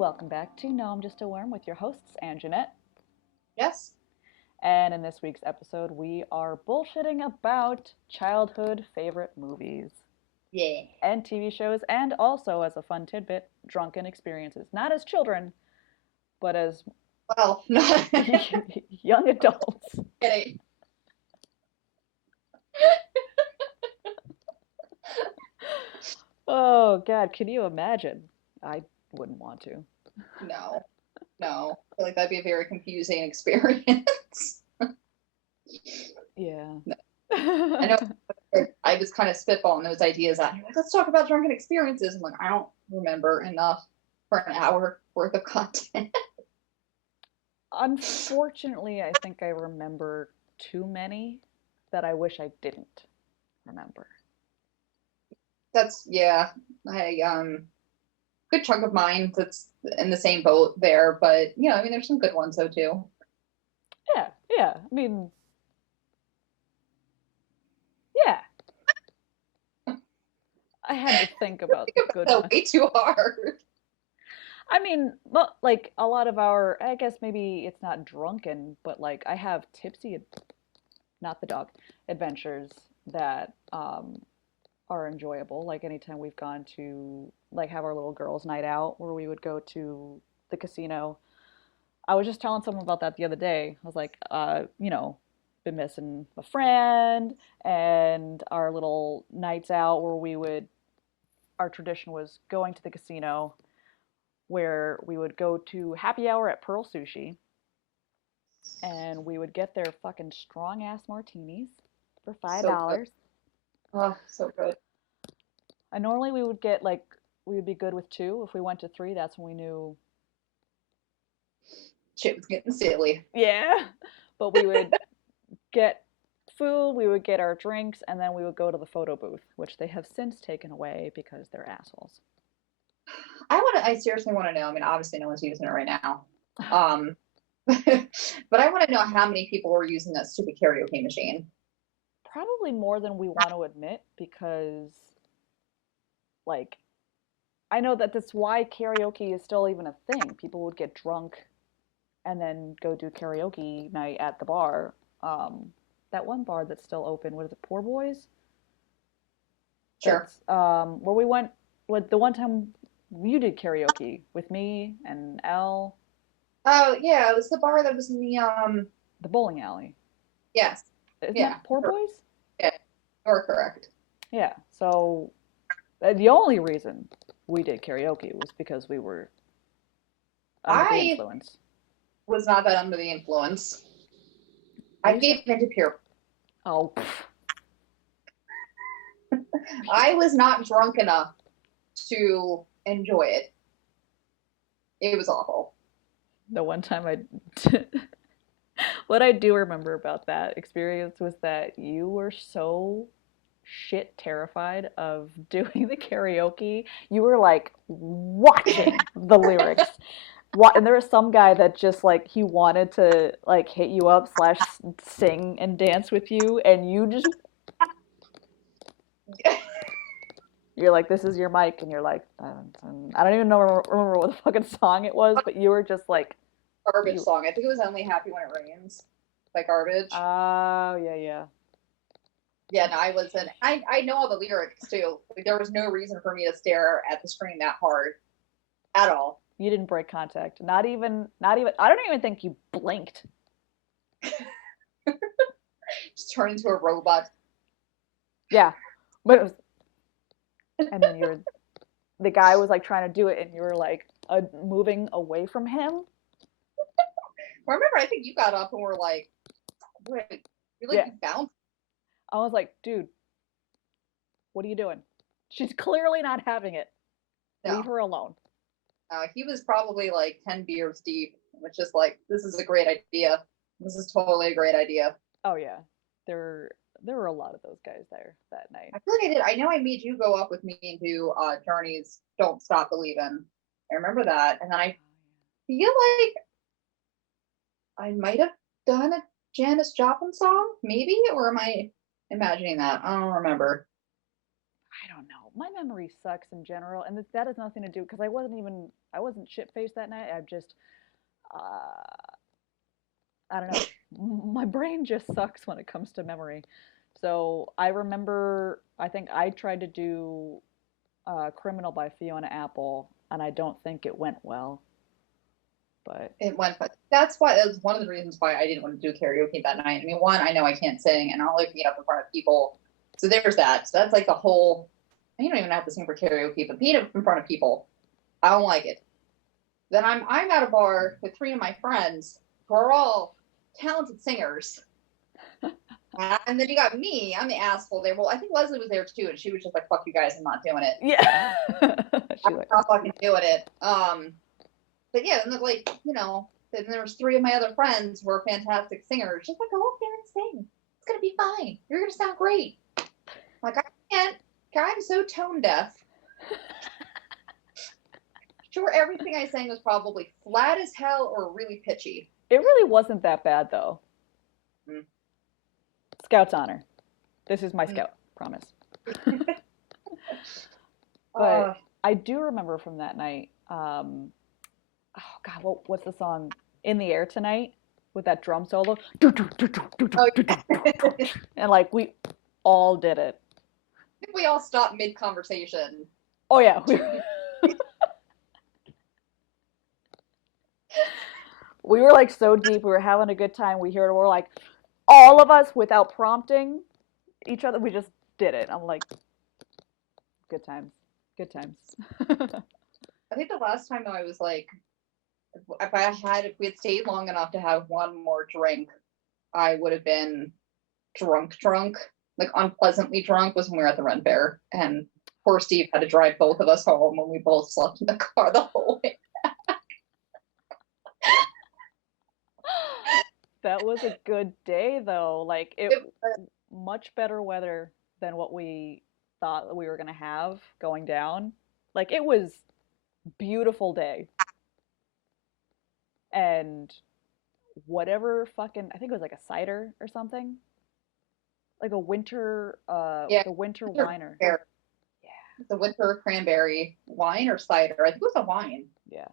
Welcome back to No, I'm Just a Worm with your hosts, Ann Jeanette. Yes. And in this week's episode, we are bullshitting about childhood favorite movies Yeah. and TV shows, and also, as a fun tidbit, drunken experiences. Not as children, but as Well, not young adults. kidding. Oh, God, can you imagine? I wouldn't want to. No, no. I feel like that'd be a very confusing experience. Yeah. I know I was kind of spitballing those ideas out. You're like, let's talk about drunken experiences. I'm like, I don't remember enough for an hour worth of content. Unfortunately, I think I remember too many that I wish I didn't remember. That's yeah. I good chunk of mine that's in the same boat there, but yeah, I mean there's some good ones though too. Yeah, yeah. I mean, yeah. I had to think I about the think about good that ones. way too hard. I mean, well, like a lot of our, I guess maybe it's not drunken, but like I have tipsy, not the dog, adventures that are enjoyable. Like anytime we've gone to like have our little girls' night out where we would go to the casino. I was just telling someone about that the other day. I was like, been missing a friend and our little nights out where we would, our tradition was going to the casino where we would go to happy hour at Pearl Sushi and we would get their fucking strong ass martinis for So good. $5. Oh, so good. And normally we would get like we would be good with two. If we went to three, that's when we knew, Shit was getting silly. yeah. But we would get food, we would get our drinks, and then we would go to the photo booth, which they have since taken away because they're assholes. I seriously want to know. I mean, obviously no one's using it right now. Um, but I want to know how many people were using that stupid karaoke machine. Probably more than we want to admit because, like, I know that that's why karaoke is still even a thing. People would get drunk and then go do karaoke night at the bar. That one bar that's still open, what is it, Poor Boys? Sure. That's where we went with the one time you did karaoke with me and Elle, Oh yeah, it was the bar that was in the the bowling alley. yes. Isn't Yeah. that Poor Boys? Yeah. You're correct. Yeah. So the only reason we did karaoke was because we were under the I influence. was not that under the influence. Are I you sure? gave into peer. Oh, I was not drunk enough to enjoy it. It was awful. the one time what I do remember about that experience was that you were so shit terrified of doing the karaoke. You were like watching the lyrics. And there was some guy that just like he wanted to like hit you up slash sing and dance with you, and you just you're like, this is your mic, and you're like, I don't even know remember what the fucking song it was, but you were just like, Garbage you, song. I think it was Only Happy When It Rains by Garbage. oh yeah, yeah. Yeah, no, I wasn't. I know all the lyrics too. Like there was no reason for me to stare at the screen that hard at all. You didn't break contact. Not even. I don't even think you blinked. Just turn into a robot. Yeah, but it was, and then you're the guy was like trying to do it, and you were like moving away from him. Remember, I think you got up and were like, "Wait, you're like Yeah, you bounced." I was like, dude, what are you doing? She's clearly not having it. Leave No, her alone. he was probably like 10 beers deep. It's just like, this is a great idea. This is totally a great idea. Oh yeah, there there were a lot of those guys there that night. I feel like I did. I know I made you go up with me and do Journey's "Don't Stop Believing." I remember that, and then I feel like I might have done a Janis Joplin song, maybe, or am I imagining that? I don't remember. I don't know. my memory sucks in general, and that has nothing to do because I wasn't shit faced that night. I'm just uh, I don't know. My brain just sucks when it comes to memory. So I remember, I think I tried to do Criminal by Fiona Apple, and I don't think it went well. But It went, but that's why that was one of the reasons why I didn't want to do karaoke that night. I mean, one, I know I can't sing, and I don't like being up in front of people. So there's that. So that's like the whole. You don't even have to sing for karaoke, but being up in front of people, I don't like it. Then I'm at a bar with three of my friends who are all talented singers. And then you got me, I'm the asshole there. Well, I think Leslie was there too, and she was just like, fuck you guys, I'm not doing it. yeah, I'm she's like, not fucking doing it. But yeah, and then, like, then there was three of my other friends who are fantastic singers. Just like, go up there and sing. It's gonna be fine. You're gonna sound great. Like, I can't. I'm so tone deaf. Sure, everything I sang was probably flat as hell or really pitchy. it really wasn't that bad though. Mm. Scout's honor. This is my Mm. scout, promise. Uh, But I do remember from that night. Oh God, what's the song? In the Air Tonight with that drum solo, oh, yeah. and like we all did it. I think we all stopped mid conversation. Oh yeah, we were like so deep. We were having a good time. We heard it. We're like all of us without prompting each other. We just did it. I'm like, good times, good times. I think the last time though I was like, if we had stayed long enough to have one more drink, I would have been drunk, like unpleasantly drunk was when we were at the Ren Fair. And poor Steve had to drive both of us home when we both slept in the car the whole way. That was a good day though. Like it much better weather than what we thought we were gonna have going down. Like it was beautiful day. And whatever fucking I think it was like a cider or something. Like a winter Yeah, like a winter winter winer. cranberry. Yeah. The winter cranberry wine or cider. I think it was a wine. Yeah.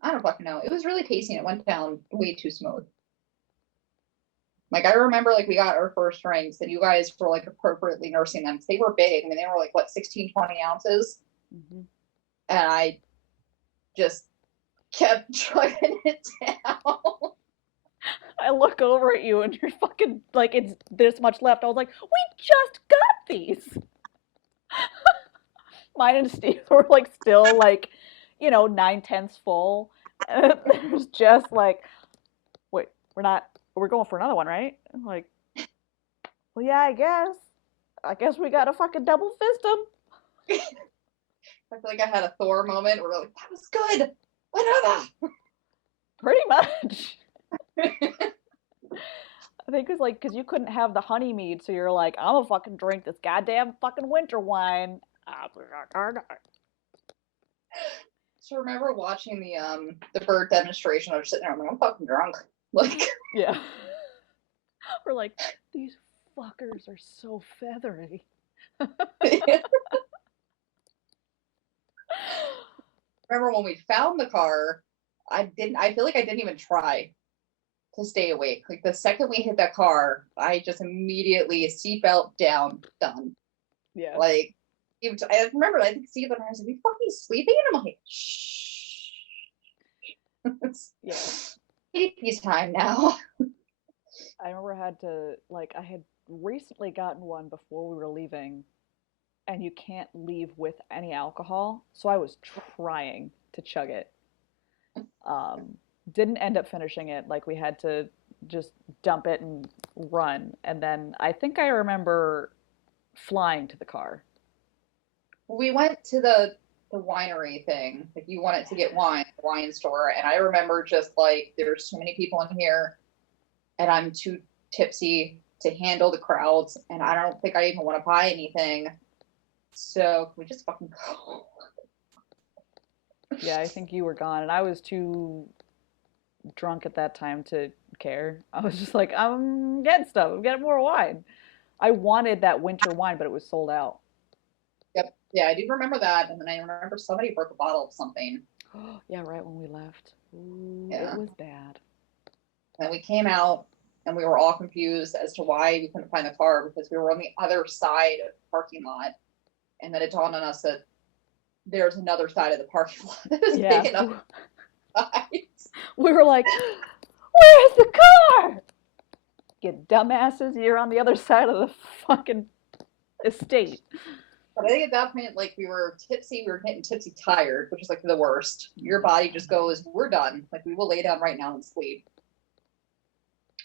I don't fucking know. It was really tasty and it went down way too smooth. Like I remember like we got our first drinks and you guys were like appropriately nursing them. They were big. I mean, they were like what, 16, 20 ounces. Hmm. And I just kept chugging it down. I look over at you and you're fucking like it's this much left. I was like, we just got these. Mine and Steve were like still like, 9/10 full. And it was just like, wait, we're going for another one, right? I'm like, well, yeah, I guess. I guess we gotta fucking double fist them. I feel like I had a Thor moment where we're like, that was good. Another. Pretty much. I think it's like, because you couldn't have the honey mead, so you're like, I'm gonna fucking drink this goddamn fucking winter wine. So remember watching the bird demonstration. I was sitting there, I'm like, I'm fucking drunk. Like, Yeah. We're like, these fuckers are so feathery. remember when we found the car, I feel like I didn't even try to stay awake. Like the second we hit that car, I just immediately seatbelt down, done. Yeah. Like, I remember, I think Steve and I was like, "Are you fucking sleeping?" And I'm like, "Shh." Yeah. It's time now. I remember I had recently gotten one before we were leaving, and you can't leave with any alcohol. So I was trying to chug it. Um, didn't end up finishing it. Like we had to just dump it and run. And then I think I remember flying to the car. We went to the winery thing. Like you wanted to get wine, the wine store, and I remember just like there's too many people in here, and I'm too tipsy to handle the crowds, and I don't think I even want to buy anything. So can we just fucking go? Yeah, I think you were gone, and I was too drunk at that time to care. I was just like, I'm getting stuff. I'm getting more wine. I wanted that winter wine, but it was sold out. Yep. Yeah, I do remember that. And then I remember somebody broke a bottle of something. Yeah, right when we left. Ooh, it Yeah. was bad. And we came out and we were all confused as to why we couldn't find the car because we were on the other side of the parking lot. And then it dawned on us that there's another side of the parking lot that is big Yeah. enough size. We were like, where's the car? You dumbasses, you're on the other side of the fucking estate. But I think at that point, like we were tipsy, we were getting tipsy tired, which is like the worst. Your Mm. body just goes, we're done. Like we will lay down right now and sleep.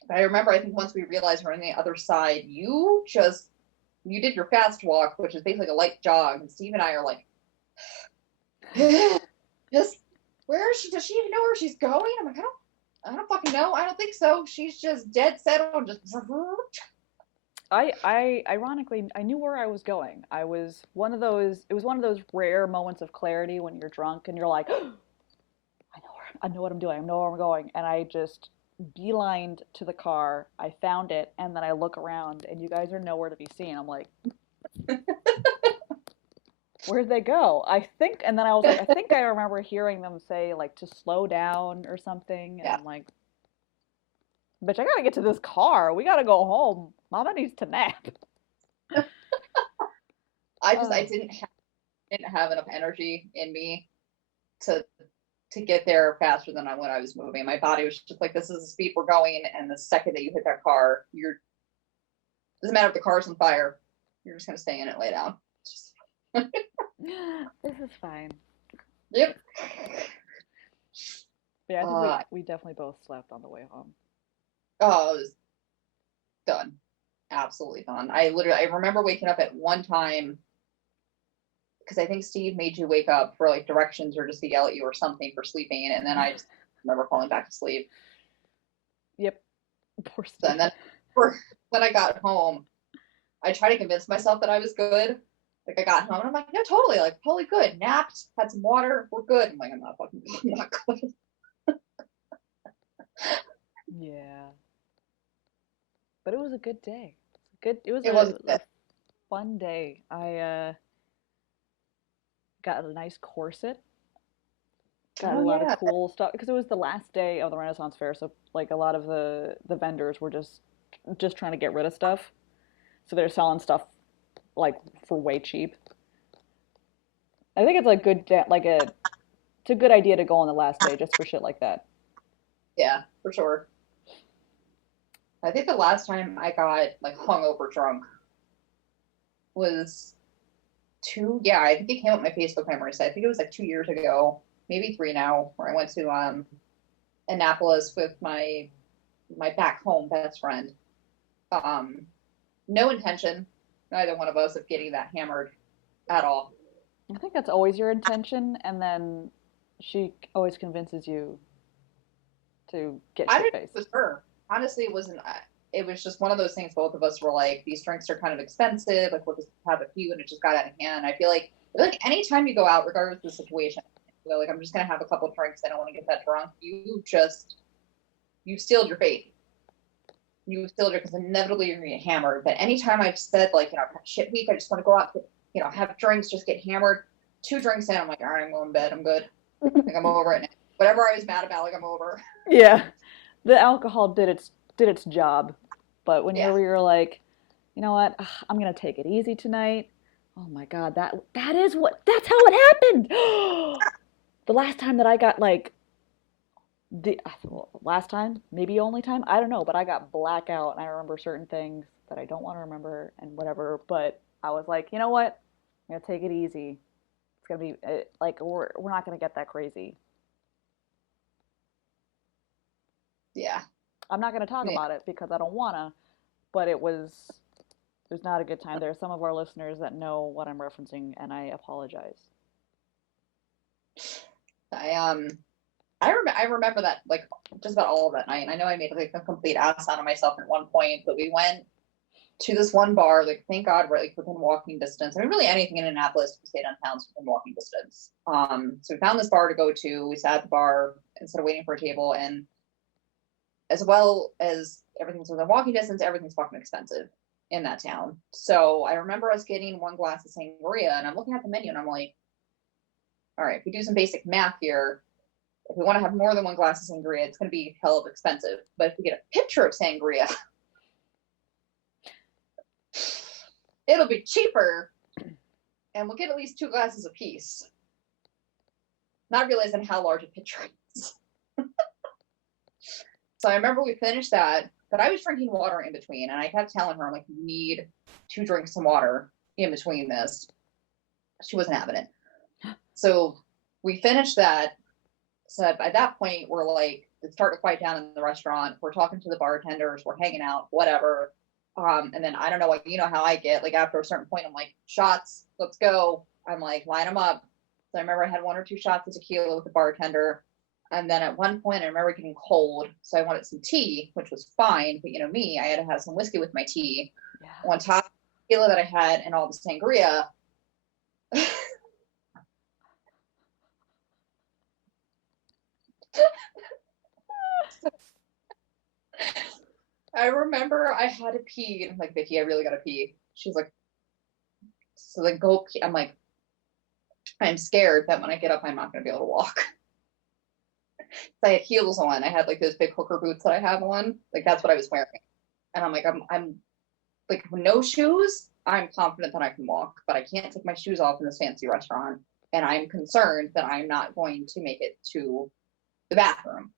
But I remember, I think once we realized we're on the other side, you did your fast walk, which is basically a light jog, and Steve and I are like, just where is she? Does she even know where she's going? I'm like, I don't fucking know. I don't think so. She's just dead set on just. I ironically I knew where I was going. I was one of those it was one of those rare moments of clarity when you're drunk and you're like, I know what I'm doing. I know where I'm going. And I just beelined to the car. I found it and then I look around and you guys are nowhere to be seen. I'm like, where'd they go? I think and then I was like, I think I remember hearing them say like to slow down or something and Yeah, I'm like, bitch, I gotta get to this car. We gotta go home. Mama needs to nap. I Oh. didn't have enough energy in me to get there faster than when I was moving. My body was just like, this is the speed we're going, and the second that you hit that car, you're doesn't matter if the car's on fire, you're just gonna stay in it, lay down. Just, This is fine. yep. But yeah, I think Uh, we definitely both slept on the way home. oh, it was done. Absolutely done. I remember waking up at one time because I think Steve made you wake up for like directions or just to yell at you or something for sleeping, and then I just remember falling back to sleep. Yep. Poor So, Steve. and then when I got home, I tried to convince myself that I was good. Like I got home and I'm like, no, totally good. Napped, had some water, we're good. I'm like, I'm not fucking good. I'm not good. Yeah. But it was a good day. Good. It was It was a fun day. I got a nice corset. Got a oh lot of yeah. cool stuff because it was the last day of the Renaissance Fair, so like a lot of the vendors were just trying to get rid of stuff. So they're selling stuff like for way cheap. I think it's like like it's a good idea to go on the last day just for shit like that. Yeah, for sure. I think the last time I got like hungover drunk was I think it came up my Facebook memories. I think it was like 2 years ago, maybe three now, where I went to Annapolis with my back home best friend. Um no intention, neither one of us, of getting that hammered at all. I think that's always your intention, and then she always convinces you to get I shit didn't know faced. it was her. Honestly, it wasn't. It was just one of those things. Both of us were like, these drinks are kind of expensive. Like, we'll just have a few, and it just got out of hand. I feel like anytime you go out, regardless of the situation, like I'm just gonna have a couple drinks. I don't want to get that drunk. You sealed your fate. You sealed it because inevitably you're gonna get hammered. But anytime I've said like, I've had a shit week, I just want to go out, have drinks, just get hammered. 2 drinks in, I'm like, all right, I'm going to bed. I'm good. Like I'm over it now. Whatever I was mad about, like I'm over. Yeah, the alcohol did its job, but when Yeah. you're like, you know what, I'm gonna take it easy tonight. Oh my God, that's how it happened. The last time that I got like last time, maybe only time, I don't know, but I got blackout and I remember certain things that I don't want to remember and whatever. But I was like, you know what, I'm gonna take it easy. It's gonna be like we're not gonna get that crazy. Yeah. I'm not gonna talk Yeah. about it because I don't wanna. But it was not a good time. There are some of our listeners that know what I'm referencing, and I apologize. I I remember that like just about all of that night. And I know I made like a complete ass out of myself at one point, but we went to this one bar, like thank God we're like within walking distance. I mean really anything in Annapolis, we stay downtown within walking distance. So we found this bar to go to. We sat at the bar instead of waiting for a table, and as well as everything's within walking distance, everything's fucking expensive. in that town. So I remember us getting one glass of sangria, and I'm looking at the menu, and I'm like, all right, if we do some basic math here, if we want to have more than one glass of sangria, it's going to be hell of expensive. But if we get a pitcher of sangria, it'll be cheaper, and we'll get at least two glasses apiece. Not realizing how large a pitcher is. So I remember we finished that, but I was drinking water in between, and I kept telling her, I'm like, you need to drink some water in between this. She wasn't having it. So we finished that. So at that point, we're like, it's starting to quiet down in the restaurant. We're talking to the bartenders. We're hanging out, whatever. And then I don't know, like, you know how I get, like, after a certain point, I'm like, shots, let's go. I'm like, line them up. So I remember I had one or two shots of tequila with the bartender. And then at one point, I remember getting cold. So I wanted some tea, which was fine. But, you know, me, I had to have some whiskey with my tea. Yeah. On top of the tequila that I had and all the sangria. I remember I had to pee. And I'm like, Vicky, I really gotta pee. She's like, so then go pee. I'm like, I'm scared that when I get up, I'm not gonna be able to walk. So I had heels on. I had like those big hooker boots that I have on. Like that's what I was wearing. And I'm like, I'm like no shoes. I'm confident that I can walk, but I can't take my shoes off in this fancy restaurant. And I'm concerned that I'm not going to make it to the bathroom.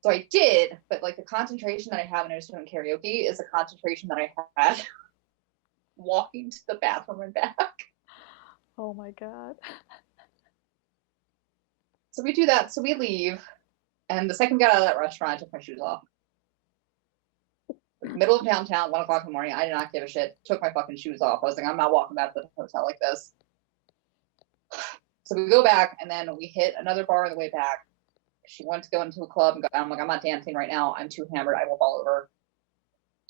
So I did, but like the concentration that I have when I was doing karaoke is a concentration that I had walking to the bathroom and back. Oh my God. So we do that. So we leave. And the second we got out of that restaurant, I took my shoes off. Middle of downtown, 1 o'clock in the morning. I did not give a shit. Took my fucking shoes off. I was like, I'm not walking back to the hotel like this. So we go back, and then we hit another bar on the way back. She wanted to go into a club, and I'm like, I'm not dancing right now. I'm too hammered. I will fall over.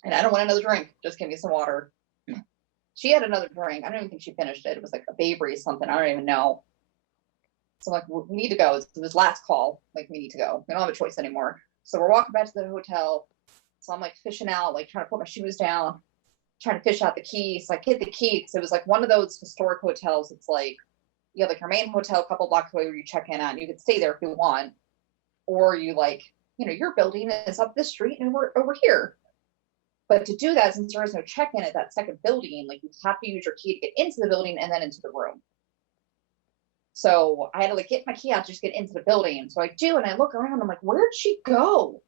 And I don't want another drink. Just give me some water. She had another drink. I don't even think she finished it. It was like a Bavery something. I don't even know. So I'm like, we need to go. It's this last call. Like, we need to go. We don't have a choice anymore. So we're walking back to the hotel. So I'm like fishing out, like trying to put my shoes down, trying to fish out the key. So I hit the key because it was like one of those historic hotels. It's like you have like your main hotel a couple blocks away where you check in at, and you could stay there if you want, or you like, you know, your building is up this street and we're over here. But to do that, since there is no check-in at that second building, like you have to use your key to get into the building and then into the room. So I had to like get my key out to just get into the building. So I do, and I look around. I'm like, where'd she go?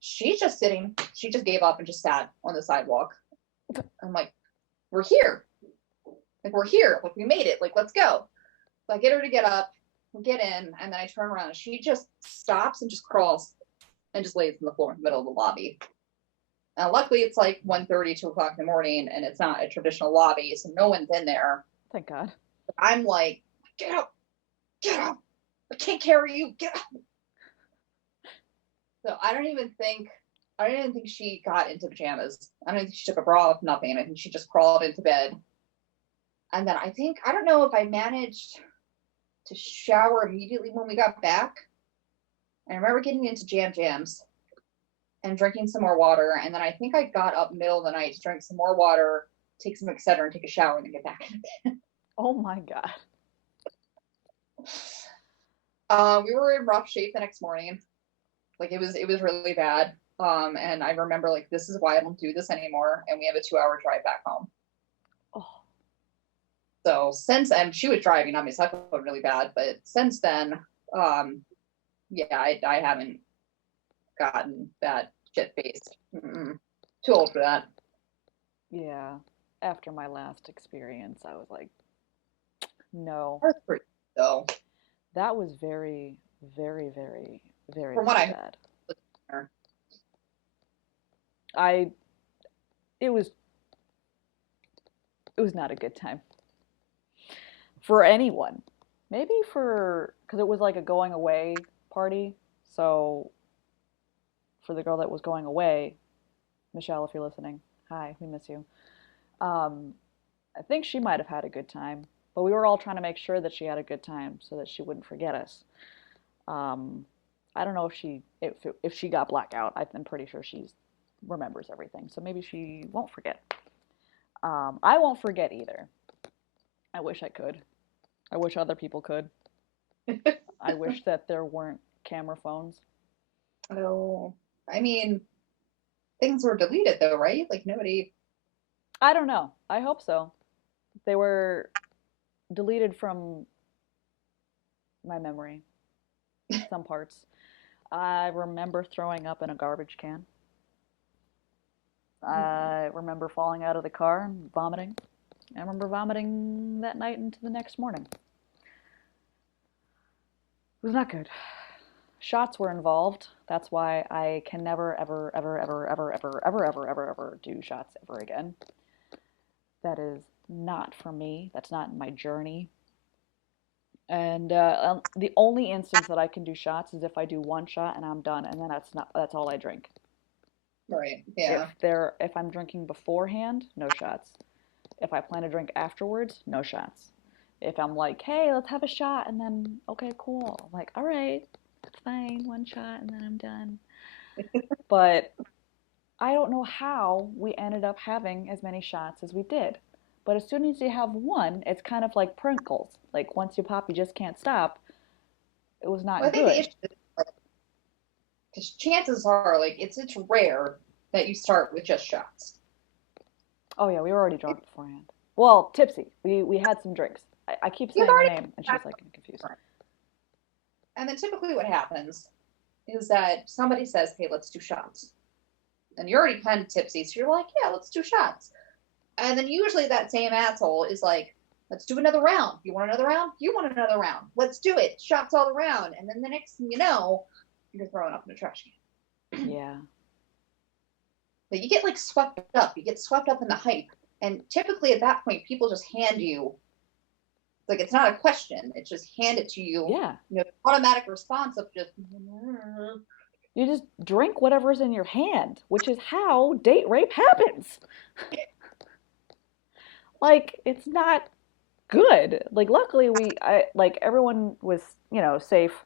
She's just sitting. She just gave up and just sat on the sidewalk. I'm like, we're here. Like, we're here. Like, we made it. Like, let's go. So I get her to get up, we get in, and then I turn around and she just stops and just crawls and just lays on the floor in the middle of the lobby. Now, luckily, it's like 1:30, 2 o'clock in the morning, and it's not a traditional lobby, so no one's in there. Thank God. But I'm like, get up, get up. I can't carry you. Get up. So I don't even think she got into pajamas. I don't think she took a bra off, nothing. I think she just crawled into bed. And then I don't know if I managed to shower immediately when we got back. I remember getting into jams and drinking some more water. And then I think I got up middle of the night to drink some more water, take some Excedrin, take a shower, and then get back in bed. Oh my God. We were in rough shape the next morning. Like it was really bad. And I remember like, this is why I don't do this anymore. And we have a 2-hour drive back home. Oh. So since then, she was driving, obviously I felt really bad, but since then, yeah, I haven't gotten that shit faced. Too old for that. Yeah. After my last experience, I was like, no. That's pretty though. That was very, very, very, very, From what very I bad. heard. I it was not a good time for anyone. Maybe because it was like a going away party. So for the girl that was going away, Michelle, if you're listening, hi, we miss you. I think she might have had a good time, but we were all trying to make sure that she had a good time so that she wouldn't forget us. Um, I don't know if she got blackout. I'm pretty sure she remembers everything, so maybe she won't forget. I won't forget either. I wish I could. I wish other people could. I wish that there weren't camera phones. Oh, I mean, things were deleted though, right? Like nobody. I don't know. I hope so. They were deleted from my memory, some parts. I remember throwing up in a garbage can. I remember falling out of the car and vomiting. I remember vomiting that night into the next morning. It was not good. Shots were involved. That's why I can never, ever, ever, ever, ever, ever, ever, ever, ever, ever do shots ever again. That is not for me. That's not in my journey. And the only instance that I can do shots is if I do one shot and I'm done, and then that's all I drink. Right. Yeah. If I'm drinking beforehand, no shots. If I plan to drink afterwards, no shots. If I'm like, hey, let's have a shot, and then okay, cool. I'm like, all right, that's fine, one shot, and then I'm done. But I don't know how we ended up having as many shots as we did. But as soon as you have one, it's kind of like Pringles. Like once you pop, you just can't stop. It was Well, not I think the good. issue is because chances are, like, it's rare that you start with just shots. Oh yeah, we were already drunk beforehand. Well, tipsy. We had some drinks. I keep You've saying her already name, and had she's like confused. one. And then typically what happens is that somebody says, "Hey, let's do shots," and you're already kind of tipsy, so you're like, "Yeah, let's do shots." And then usually that same asshole is like, "Let's do another round. You want another round? You want another round? Let's do it. Shots all around." And then the next thing you know, you're throwing up in a trash can. Yeah. But you get like swept up. You get swept up in the hype. And typically at that point, people just hand you, like, it's not a question. It's just hand it to you. Yeah. You know, automatic response of just. You just drink whatever's in your hand, which is how date rape happens. Like it's not good. Like luckily I like everyone was, safe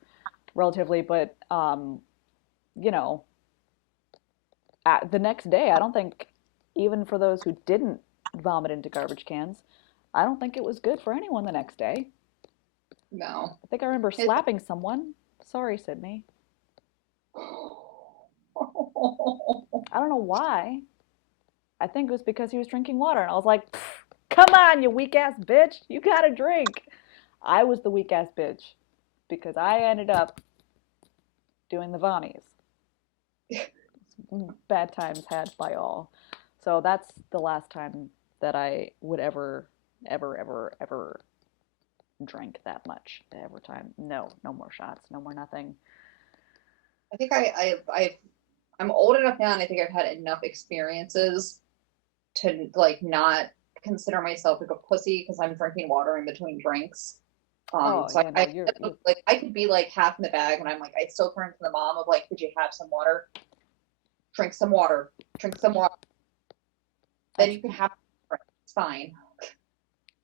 relatively, but you know, the next day, I don't think even for those who didn't vomit into garbage cans, I don't think it was good for anyone the next day. No. I think I remember It's, slapping someone. Sorry, Sydney. I don't know why. I think it was because he was drinking water, and I was like, "Come on, you weak ass bitch, you gotta drink." I was the weak ass bitch because I ended up doing the vommies. Bad times had by all. So that's the last time that I would ever, ever, ever, ever drink that much. Ever time. No, no more shots, no more nothing. I think I'm old enough now, and I think I've had enough experiences to like not consider myself like a pussy because I'm drinking water in between drinks. Oh So yeah, no, you're like I could be like half in the bag, and I'm like I still turn to the mom of like, "Could you have some water? Drink some water. Drink some water. Then that's. you can have it. It's fine."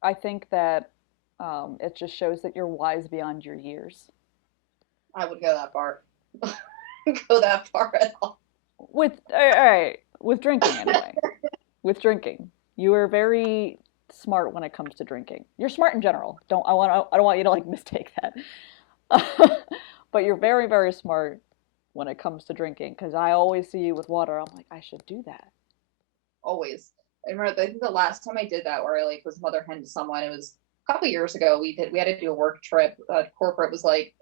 I think that it just shows that you're wise beyond your years. I would go that far. Go that far at all. All right, with drinking anyway. With drinking, you are very smart when it comes to drinking. You're smart in general. I don't want you to like mistake that. But you're very very smart when it comes to drinking because I always see you with water. I'm like I should do that. Always. I remember I think the last time I did that where I like was mother hen to someone, it was a couple years ago. We had to do a work trip. Corporate was like,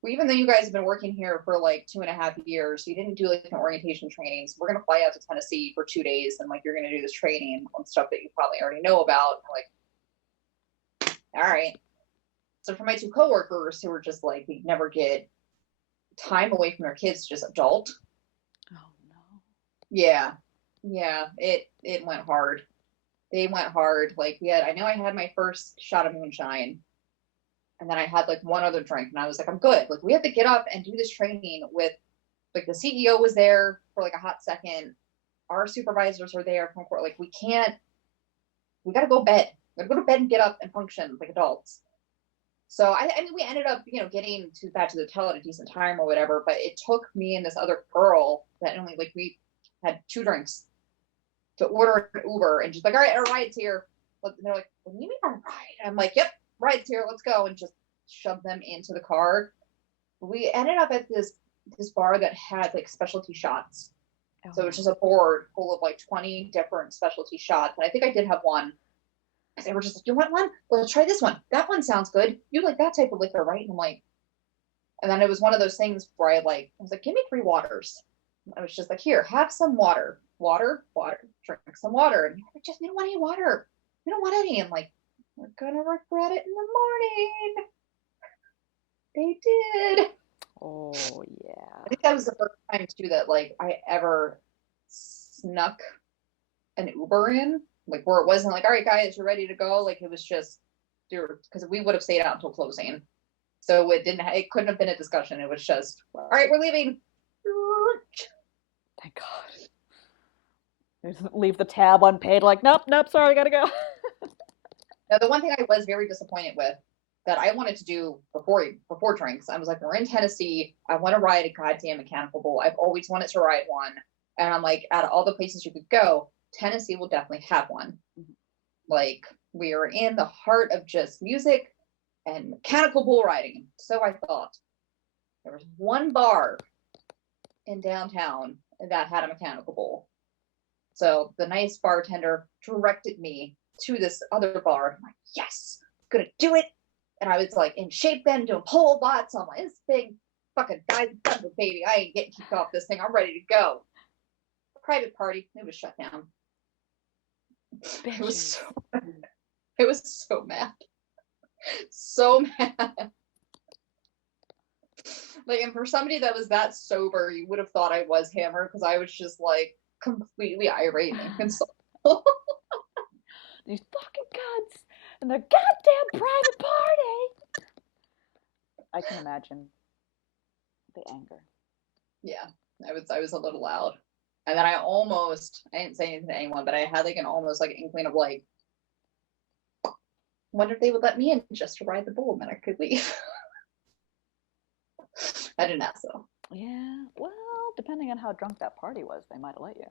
well, even though you guys have been working here for like 2.5 years, you didn't do like an orientation training. So we're gonna fly out to Tennessee for 2 days and like you're gonna do this training on stuff that you probably already know about. I'm like, all right. So for my two coworkers who were just like they never get time away from their kids, just adult. Oh no. Yeah. Yeah. It went hard. They went hard. Like I know I had my first shot of moonshine and then I had like one other drink and I was like, I'm good. Like we have to get up and do this training with like the CEO was there for like a hot second. Our supervisors are there from court. Like we gotta go bed. We gotta go to bed and get up and function like adults. So I mean we ended up, getting back to the hotel at a decent time or whatever, but it took me and this other girl that only like we had two drinks. to order an Uber and just like, all right, our ride's here. But they're like, what do you mean our ride? I'm like, yep, ride's here, let's go, and just shove them into the car. We ended up at this bar that had like specialty shots. Oh So it was no. just a board full of like 20 different specialty shots. And I think I did have one. They were just like, you want one? Well, let's try this one. That one sounds good. You like that type of liquor, right? And I'm like, and then it was one of those things where I was like, give me 3 waters. I was just like, here, have some water. Water, water, drink some water. And like, just, we don't want any water. We don't want any. And like, we're gonna regret it in the morning. They did. Oh I yeah. think that was the first time too that like I ever snuck an Uber in, like where it wasn't like, all right, guys, you're ready to go. Like it was just, dude, because we would have stayed out until closing. So it couldn't have been a discussion. It was just, all right, we're leaving. Thank God. Just leave the tab unpaid. Like, nope, nope. Sorry, gotta go. Now, the one thing I was very disappointed with that I wanted to do before drinks, I was like, we're in Tennessee. I want to ride a goddamn mechanical bull. I've always wanted to ride one, and I'm like, out of all the places you could go, Tennessee will definitely have one. Like we are in the heart of just music and mechanical bull riding. So I thought there was one bar in downtown that had a mechanical bull. So the nice bartender directed me to this other bar. I'm like, yes, I'm gonna do it. And I was like in shape then, doing pole bots on my this thing. Fucking guys, baby, I ain't getting kicked off this thing. I'm ready to go. Private party, it was shut down. It was Bitches. so, it was so mad, so mad. Like, and for somebody that was that sober, you would have thought I was hammered because I was just like completely irate and insultful. These fucking cunts and their goddamn private party. I can imagine the anger. Yeah, I was a little loud. And then I didn't say anything to anyone, but I had like an almost like inkling of like, wonder if they would let me in just to ride the bull and then I could leave. I didn't ask though. Yeah, well, depending on how drunk that party was, they might have let you.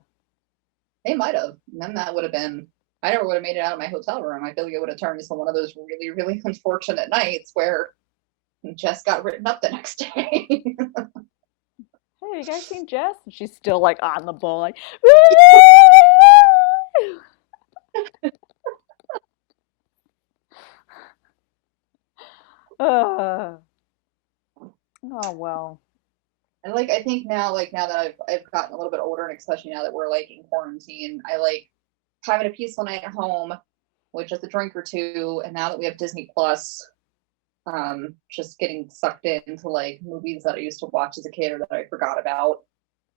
They might have. And then that would have been, I never would have made it out of my hotel room. I feel like it would have turned into one of those really, really unfortunate nights where Jess got written up the next day. Hey, you guys seen Jess? And she's still like on the bull, like, uh, oh well. And like I think now, like now that I've gotten a little bit older, and especially now that we're like in quarantine, I like having a peaceful night at home with just a drink or two. And now that we have Disney Plus, just getting sucked into like movies that I used to watch as a kid or that I forgot about.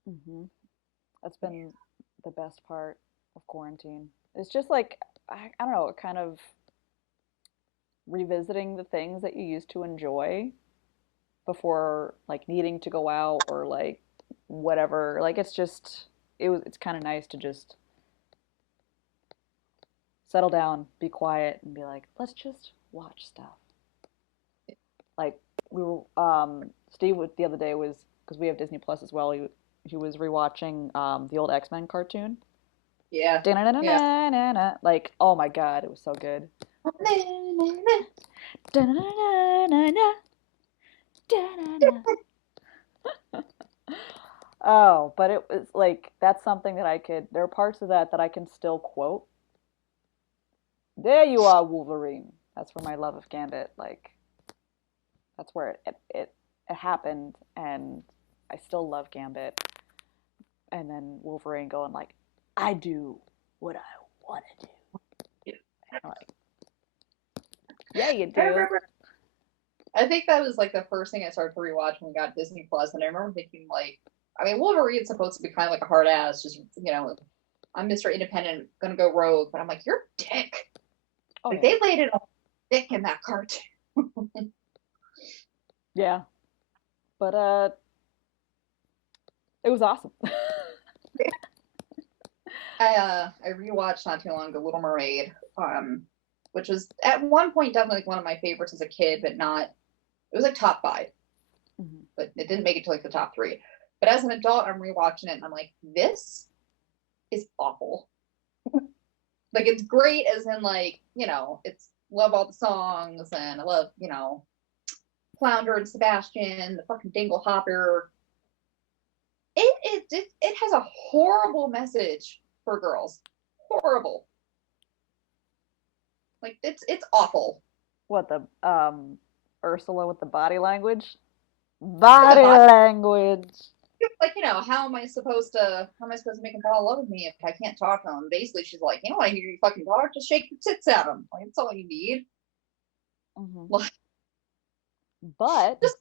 Hmm. That's been the best part of quarantine. It's just like, I don't know, kind of revisiting the things that you used to enjoy before like needing to go out or like whatever. Like it's kind of nice to just settle down, be quiet and be like, let's just watch stuff. Like we were Steve the other day was because we have Disney Plus as well. He was rewatching the old X-Men cartoon. Yeah, yeah. Da-na-na-na-na-na. Like, oh my God, it was so good. Da-na-na-na-na-na. Da-na-na. Oh, but it was like that's something that I could. There are parts of that that I can still quote. There you are, Wolverine. That's where my love of Gambit, like, that's where it happened, and I still love Gambit. And then Wolverine going like, I do what I want to do. I'm like, yeah, you I do. remember. I think that was like the first thing I started to rewatch when we got Disney Plus, and I remember thinking like, I mean, Wolverine's supposed to be kind of like a hard ass, just I'm Mr. Independent, gonna go rogue, but I'm like, you're a dick. Oh Like yeah, they laid it on thick in that cartoon. yeah. But it was awesome. I rewatched not too long ago Little Mermaid, which was at one point definitely like one of my favorites as a kid, but not. It was like top 5, Mhm. but it didn't make it to like the top 3. But as an adult, I'm rewatching it and I'm like, this is awful. Like it's great as in like, it's love all the songs and I love, Flounder and Sebastian, the fucking Dingle Hopper. It has a horrible message for girls. Horrible. Like it's awful. What the Ursula with the body language? Yeah, the Body body, language. like, how am I supposed to make him fall in love with me if I can't talk to him? Basically, she's like, you don't want to hear you fucking talk, just shake your tits at him. Like that's all you need. Hmm. Like, But just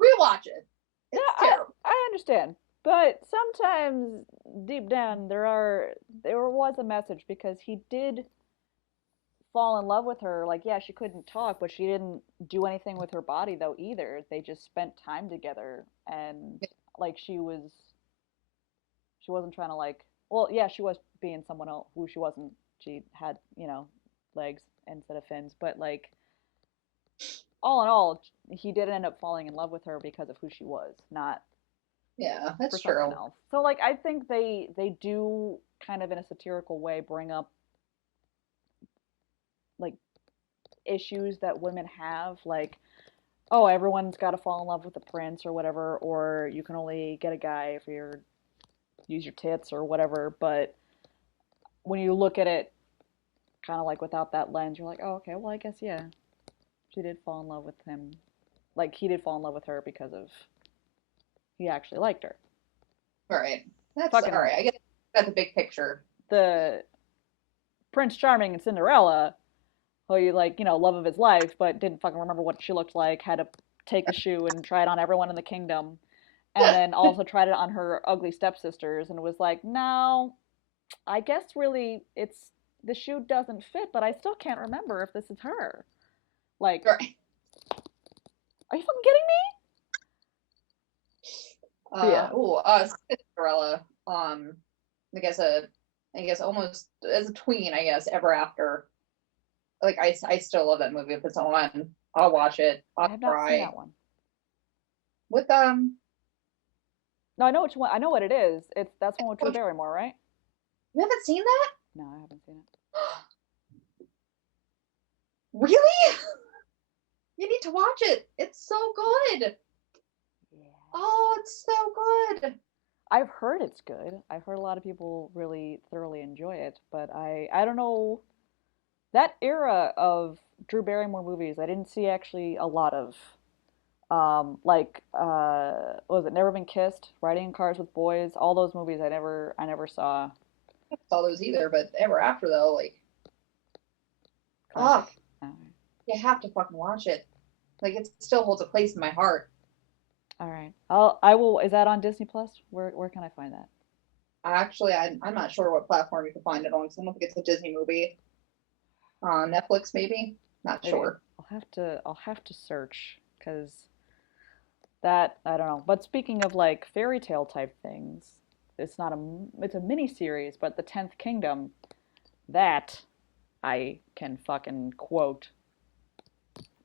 rewatch it. yeah, It's I terrible. I understand. But sometimes deep down there was a message because he did fall in love with her. Like, yeah, she couldn't talk, but she didn't do anything with her body though either. They just spent time together and like she wasn't trying to like well, yeah, she was being someone else who she wasn't. She had, legs instead of fins, but like all in all, he did end up falling in love with her because of who she was, not Yeah, for that's something true. else. So like I think they do kind of in a satirical way bring up like issues that women have like oh everyone's got to fall in love with the prince or whatever or you can only get a guy if you use your tits or whatever but when you look at it kind of like without that lens you're like oh okay well I guess yeah she did fall in love with him like he did fall in love with her because of he actually liked her All right. That's all fucking right. I guess that's the big picture. the Prince Charming and Cinderella who you like, love of his life, but didn't fucking remember what she looked like, had to take the shoe and try it on everyone in the kingdom, and then also tried it on her ugly stepsisters and was like, no, I guess really it's the shoe doesn't fit, but I still can't remember if this is her. Like, All right. are you fucking kidding me? But yeah, Cinderella. I guess almost as a tween, I guess, ever after. Like I still love that movie. If it's on, I'll watch it. I I'll have not seen cry. that one. With No, I know which one. I know what it is. It's that's one with Drew Barrymore, right? you haven't seen that? No, I haven't seen it. Really? You need to watch it. It's so good. Yeah. Oh, it's so good. I've heard it's good. I've heard a lot of people really thoroughly enjoy it, but I don't know that era of Drew Barrymore movies. I didn't see actually a lot of like what was it Never Been Kissed, Riding in Cars with Boys, all those movies I never saw. I never saw those either, but ever after though, like, Classic. oh, All you have to fucking watch it. Like, it still holds a place in my heart. right. All right. I will. Is that on Disney Plus? Where can I find that? Actually, I'm not sure what platform you can find it on. Because I don't think it's a Disney movie. Netflix maybe. Not Maybe sure. I'll have to search because that I don't know. But speaking of like fairy tale type things, it's a mini series, but the Tenth Kingdom that I can fucking quote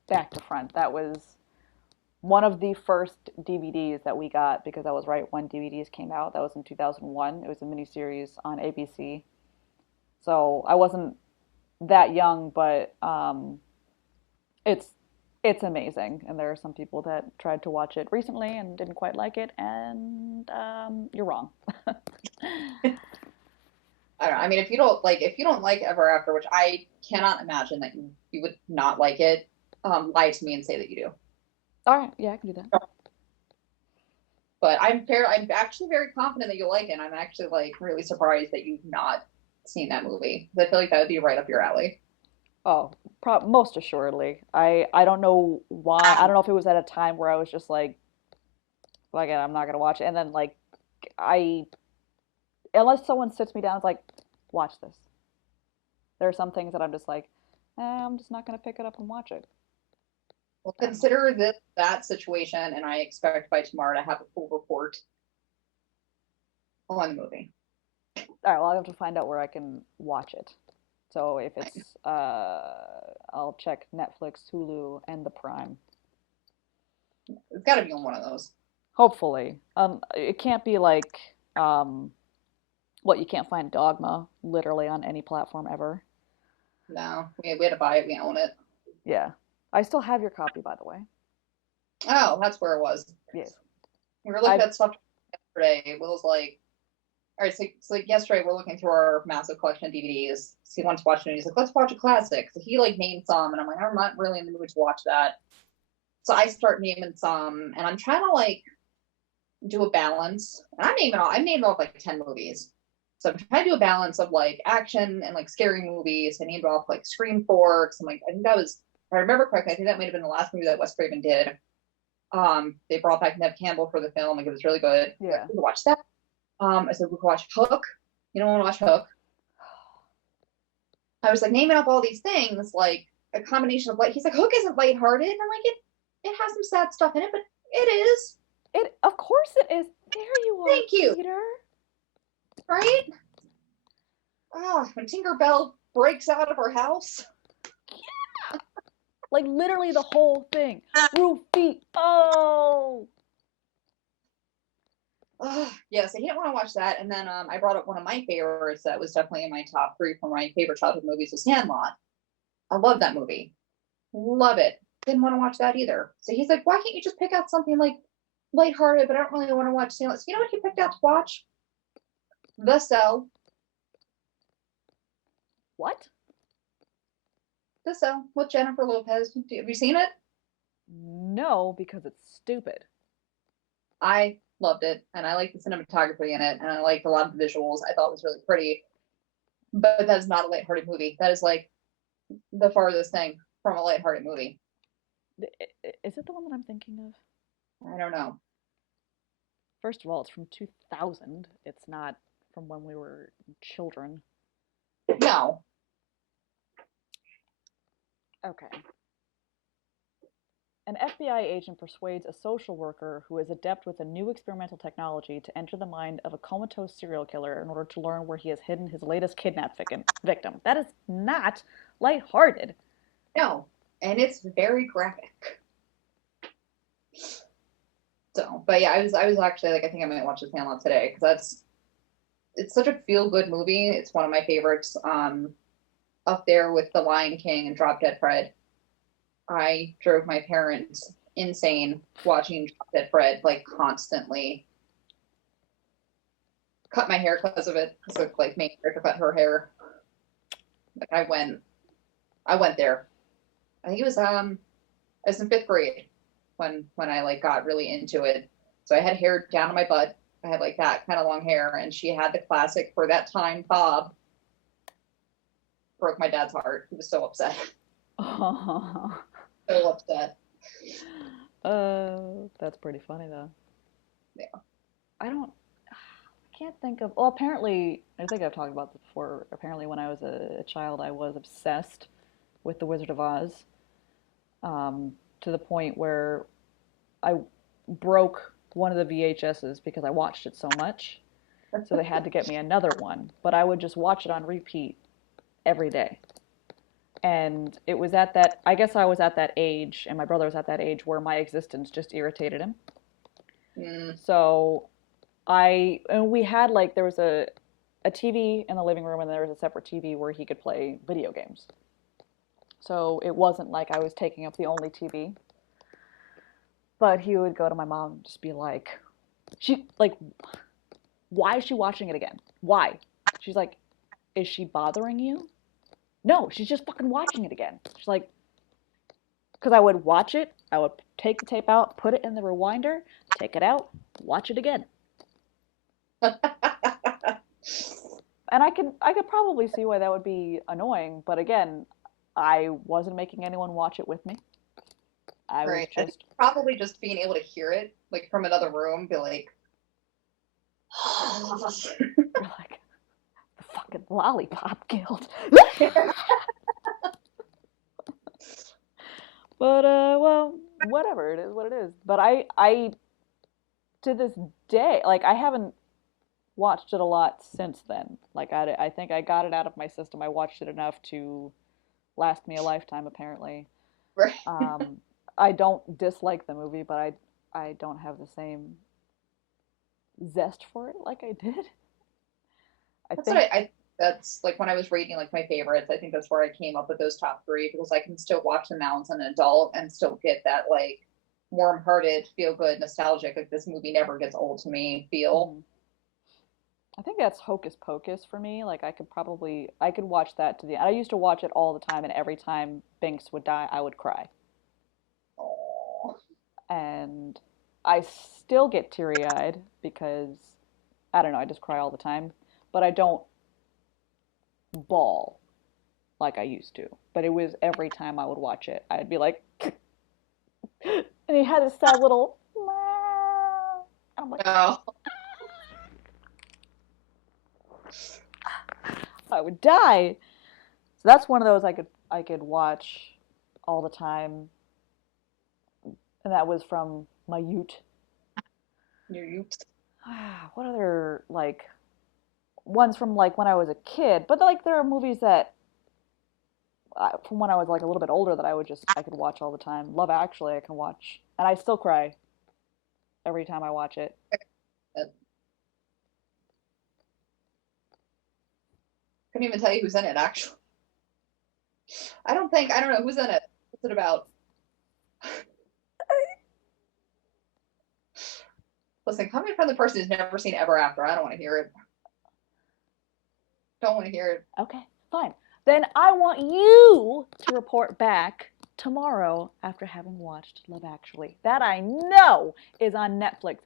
back to front. That was one of the first DVDs that we got because that was right when DVDs came out. That was in 2001. It was a miniseries on ABC. So I wasn't that young, but it's it's amazing. And there are some people that tried to watch it recently and didn't quite like it, and you're wrong. I don't know. I mean, if you don't like Ever After, which I cannot imagine that you would not like it, lie to me and say that you do. All right, yeah, I can do that. But I'm actually very confident that you'll like it. And I'm actually like really surprised that you've not seen that movie. I feel like that would be right up your alley. Oh, most assuredly. I don't know why. I don't know if it was at a time where I was just like I'm not gonna watch it, and then like I unless someone sits me down, and is like, watch this. There are some things that I'm just like, I'm just not gonna pick it up and watch it. Well, I don't know. consider that situation, and I expect by tomorrow to have a full report on the movie. All right, well, I'll have to find out where I can watch it. So if it's, I'll check Netflix, Hulu, and the Prime. It's got to be on one of those. Hopefully, it can't be like, what you can't find Dogma literally on any platform ever. No, we had to buy it. We own it. Yeah. I still have your copy, by the way. Oh, that's where it was. Yes. We were looking I at stuff yesterday. Will's like, all right, so like yesterday we're looking through our massive collection of DVDs. So he wants to watch it, and he's like, let's watch a classic. So he like named some, and I'm like, I'm not really in the mood to watch that. So I start naming some, and I'm trying to like do a balance. And I'm naming off like 10 movies. So I'm trying to do a balance of like action and like scary movies. I named off like Scream 4. I'm like, I think that was, if I remember correctly, I think that might have been the last movie that Wes Craven did. They brought back Neve Campbell for the film. Like it was really good. Like, yeah. we could watch that. I said we could watch Hook. You don't want to watch Hook. I was like naming up all these things, like a combination of like he's like Hook isn't lighthearted, and I'm like it has some sad stuff in it, but it is. It of course it is. There you are, Thank you. Peter. Right? Oh, when Tinkerbell breaks out of her house. Like literally the whole thing. Rufy. Oh. Yeah, so he didn't want to watch that. And then I brought up one of my favorites that was definitely in my top three for my favorite childhood movies was Sandlot. I love that movie. Love it. Didn't want to watch that either. So he's like, why can't you just pick out something like lighthearted, but I don't really want to watch Sandlot. So you know what he picked out to watch? The Cell. What? The Cell with Jennifer Lopez. Have you seen it? No, because it's stupid. I loved it, and I liked the cinematography in it, and I liked a lot of the visuals. I thought it was really pretty, but that is not a lighthearted movie. That is like the farthest thing from a lighthearted movie. Is it the one that I'm thinking of? I don't know. First of all, it's from 2000. It's not from when we were children. No. Okay. An FBI agent persuades a social worker who is adept with a new experimental technology to enter the mind of a comatose serial killer in order to learn where he has hidden his latest kidnapped victim. That is not lighthearted. No. And it's very graphic. So, but yeah, I was actually like, I think I might watch the Sandlot today because it's such a feel good movie. It's one of my favorites. Up there with The Lion King and Drop Dead Fred. I drove my parents insane watching Drop Dead Fred like constantly. Cut my hair because of it. Because of like making her to cut her hair. Like I went there. I think it was I was in fifth grade when I like got really into it. So I had hair down to my butt. I had like that kind of long hair, and she had the classic for that time bob. Broke my dad's heart. He was so upset. Oh, So upset. that's pretty funny though. Yeah. I can't think of. Well, apparently, I think I've talked about this before. Apparently, when I was a child, I was obsessed with The Wizard of Oz, to the point where I broke one of the VHSs because I watched it so much. So they had to get me another one, but I would just watch it on repeat every day. And it was at that, I guess I was at that age, and my brother was at that age where my existence just irritated him. Mm. So and we had like, there was a TV in the living room, and there was a separate TV where he could play video games. So it wasn't like I was taking up the only TV. But he would go to my mom and just be like, like, why is she watching it again? Why? She's like, is she bothering you? No, she's just fucking watching it again. She's like, because I would watch it, I would take the tape out, put it in the rewinder, take it out, watch it again. And I could probably see why that would be annoying, but again, I wasn't making anyone watch it with me. I was Right. And just probably just being able to hear it like from another room, be like, you're like the fucking lollipop guild. But well, whatever, it is what it is. But I to this day, like I haven't watched it a lot since then. Like I think I got it out of my system. I watched it enough to last me a lifetime apparently. right. Um, I don't dislike the movie, but I don't have the same zest for it like I did. I That's what think I That's like when I was rating like my favorites, I think that's where I came up with those top three because I can still watch them now as an adult and still get that like warm-hearted, feel-good, nostalgic, like this movie never gets old to me feel. Hmm. I think that's Hocus Pocus for me. Like I could watch that to the. I used to watch it all the time, and every time Binks would die, I would cry, Oh, and I still get teary-eyed because I don't know, I just cry all the time, but I don't bawl like I used to. But it was every time I would watch it, I'd be like, and he had this sad little. I'm like, no. I would die. So that's one of those I could watch all the time, and that was from my youth. You What other like ones from like when I was a kid? But like there are movies that from when I was like a little bit older that I could watch all the time. Love Actually, I can watch, and I still cry every time I watch it. couldn't even tell you who's in it actually. I don't know who's in it. What's it about? Listen, coming from the person who's never seen Ever After, I don't want to hear it. Don't want to hear it. Okay, fine. Then I want you to report back tomorrow after having watched Love Actually. That I know is on Netflix.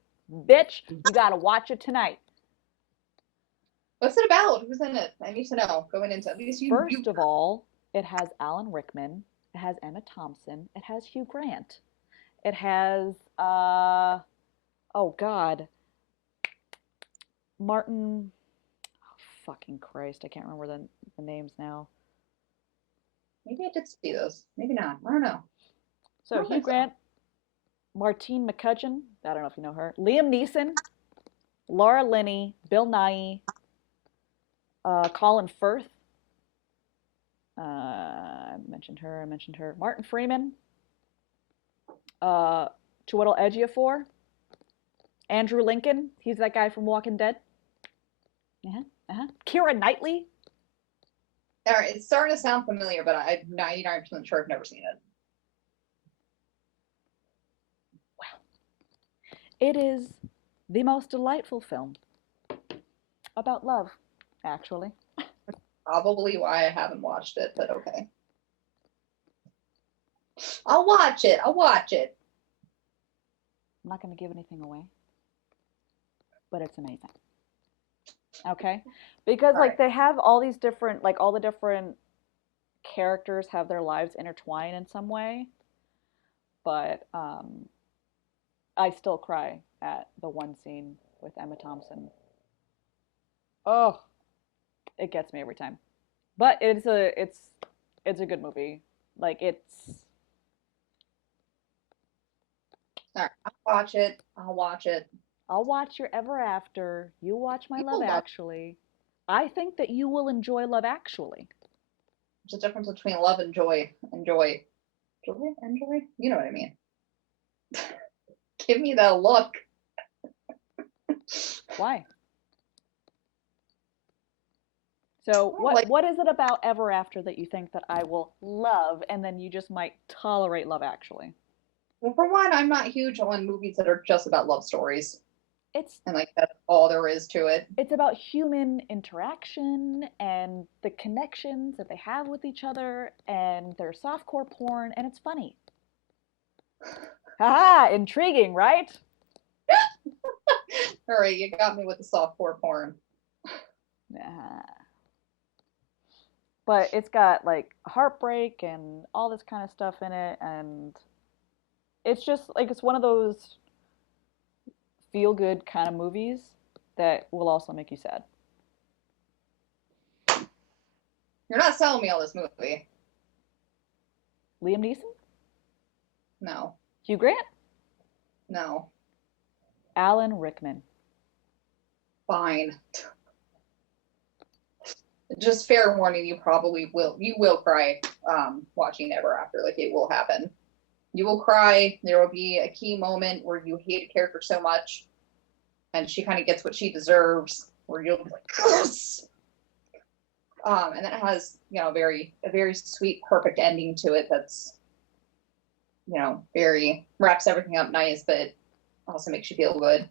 Bitch, you gotta watch it tonight. What's it about? Who's in it? I need to know going into at least you First of all, it has Alan Rickman, it has Emma Thompson, it has Hugh Grant, it has oh god, Martin. Oh, fucking Christ, I can't remember the names now. maybe I did see those. Maybe not. I don't know. I So don't Hugh think so. Grant, Martine McCutcheon, I don't know if you know her, Liam Neeson, Laura Linney, Bill Nighy, Colin Firth. I mentioned her. I mentioned her. Martin Freeman. Uh, Chiwetel Ejiofor. Andrew Lincoln. He's that guy from Walking Dead. Uh-huh. Uh-huh. Keira Knightley. All right, it's starting to sound familiar, but I'm 99% sure I've never seen it. Well, it is the most delightful film about love, actually. Probably why I haven't watched it, but okay. I'll watch it. I'll watch it. I'm not going to give anything away, but it's amazing. Okay? Because, All like, right. they have all these different, like, all the different characters have their lives intertwined in some way, but I still cry at the one scene with Emma Thompson. Oh, it gets me every time. But it's a good movie. Like it's All right. I'll watch it. I'll watch it. I'll watch your Ever After. You watch my Love People love. Actually. I think that you will enjoy Love Actually. There's a difference between love and joy. Enjoy. Joy and joy. You know what I mean. Give me that look. Why? So Like, what is it about Ever After that you think that I will love and then you just might tolerate Love Actually? well, for one, I'm not huge on movies that are just about love stories, It's and like that's all there is to it. it's about human interaction and the connections that they have with each other and their softcore porn and it's funny. Haha, intriguing, right? All right, you got me with the softcore porn. But it's got like heartbreak and all this kind of stuff in it and it's just like it's one of those feel good kind of movies that will also make you sad. You're not selling me on this movie. Liam Neeson, No, Hugh Grant, no. Alan Rickman. Fine. Just fair warning, you probably will. You will cry watching Ever After. Like it will happen. You will cry. There will be a key moment where you hate a character so much, and she kind of gets what she deserves. Where you'll be like, yes. And then it has, a very sweet, perfect ending to it. That's, very wraps everything up nice, but also makes you feel good.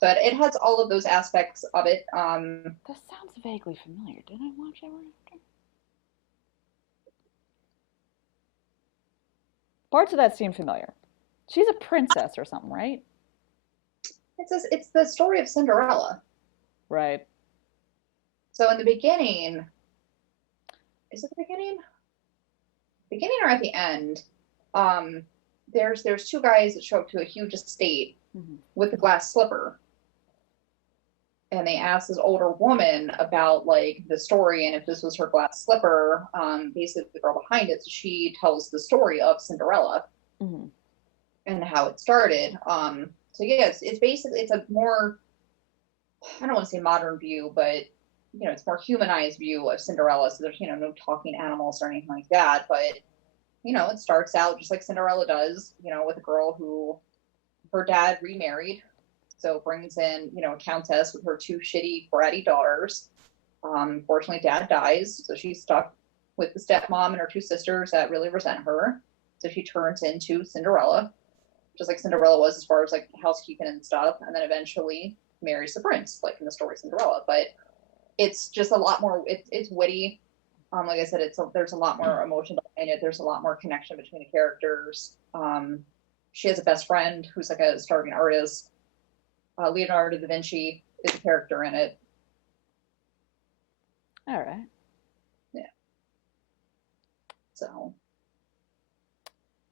But it has all of those aspects of it. This sounds vaguely familiar. Did I watch it right after? Parts of that seem familiar. She's a princess or something, right? It's the story of Cinderella. Right. So in the beginning, is it the beginning? Beginning or at the end? Um, there's two guys that show up to a huge estate Mm-hmm. with a glass slipper, and they asked this older woman about like the story and if this was her glass slipper. Basically, the girl behind it, so she tells the story of Cinderella Mm-hmm. and how it started. So yeah, it's basically it's a more, I don't want to say modern view, but it's more humanized view of Cinderella. So there's no talking animals or anything like that, but it starts out just like Cinderella does, with a girl who her dad remarried, so brings in a countess with her two shitty bratty daughters. Fortunately, dad dies, so she's stuck with the stepmom and her two sisters that really resent her. So she turns into Cinderella, just like Cinderella was as far as like housekeeping and stuff, and then eventually marries the prince, like in the story Cinderella. But it's just a lot more. It's witty. Like I said, there's a lot more emotion behind it. There's a lot more connection between the characters. She has a best friend who's like a starving artist. Leonardo da Vinci is a character in it. All right. Yeah. So,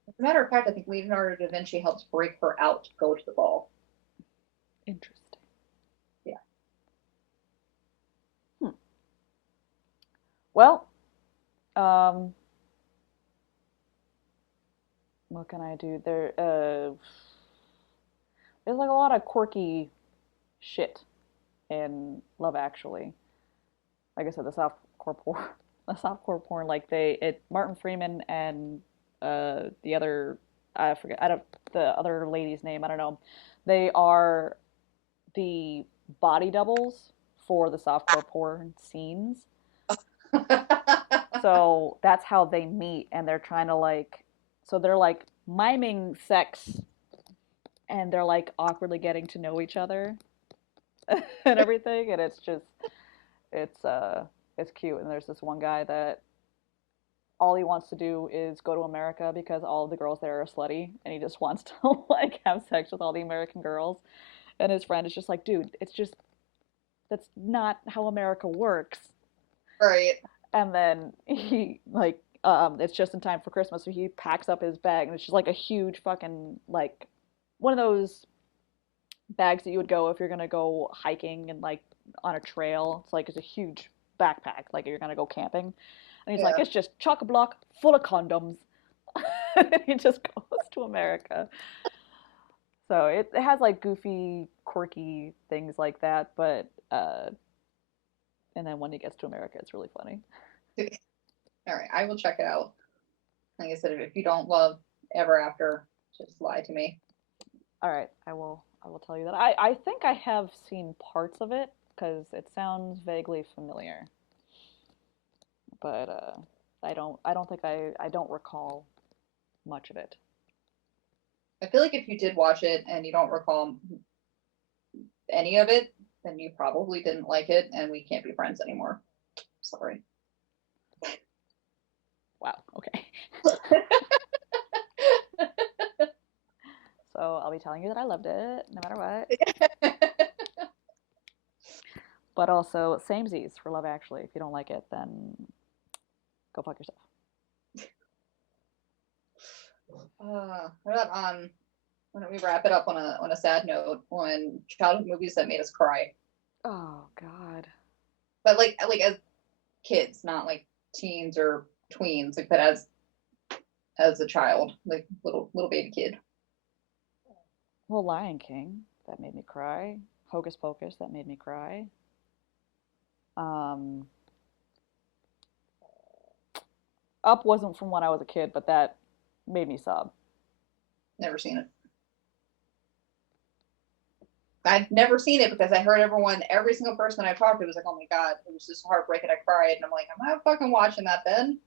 as a matter of fact, I think Leonardo da Vinci helps break her out to go to the ball. Interesting. Yeah. Hmm. Well, um, what can I do? There's like a lot of quirky shit in Love Actually. Like I said, the softcore porn, the softcore porn. Like Martin Freeman and the other, I forget, I don't the other lady's name. I don't know. They are the body doubles for the softcore porn scenes. So that's how they meet, and they're trying to like, so they're like miming sex, and they're like awkwardly getting to know each other and everything, and it's uh it's cute. And there's this one guy that all he wants to do is go to America because all of the girls there are slutty, and he just wants to like have sex with all the American girls. And his friend is just like, dude, it's just that's not how America works. Right. And then he like it's just in time for Christmas, so he packs up his bag, and it's just like a huge fucking like one of those bags that you would go if you're gonna go hiking and like on a trail. It's a huge backpack, like you're gonna go camping. And he's like, Yeah. it's just chock a block full of condoms. And he just goes to America. So it has like goofy, quirky things like that, but and then when he gets to America, it's really funny. All right, I will check it out. Like I said, if you don't love Ever After, just lie to me. All right, I will tell you that. I think I have seen parts of it because it sounds vaguely familiar, but I don't think I don't recall much of it. I feel like if you did watch it and you don't recall any of it, then you probably didn't like it, and we can't be friends anymore. Sorry. Wow. Okay. So I'll be telling you that I loved it no matter what. But also samesies for Love Actually. If you don't like it, then go fuck yourself. What about why don't we wrap it up on a sad note on childhood movies that made us cry? Oh God. But like as kids, not like teens or tweens, like but as a child, like little baby kid. Well, Lion King, that made me cry. Hocus Pocus, that made me cry. Um, Up wasn't from when I was a kid, but that made me sob. Never seen it. I've never seen it because I heard every single person I talked to was like, "Oh my god, it was just heartbreaking." I cried, and I'm like, "I'm not fucking watching that then."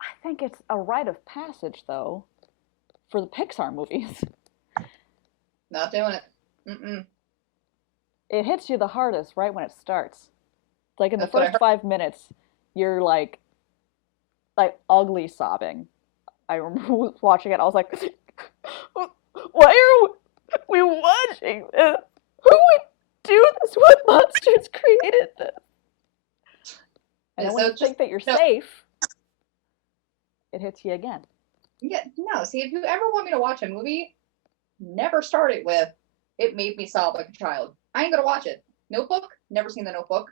I think it's a rite of passage, though, for the Pixar movies. Not doing it. Mm-mm. It hits you the hardest right when it starts. Like in the That's what I first heard. 5 minutes, you're like ugly sobbing. I remember watching it. I was like, "Why are we watching this? Who would do this? What monsters created this?" And then when So you it's just think that you're no, safe, it hits you again. yeah, no. See, if you ever want me to watch a movie, never start it with "it made me sob like a child." I ain't gonna watch it. Notebook. Never seen the Notebook,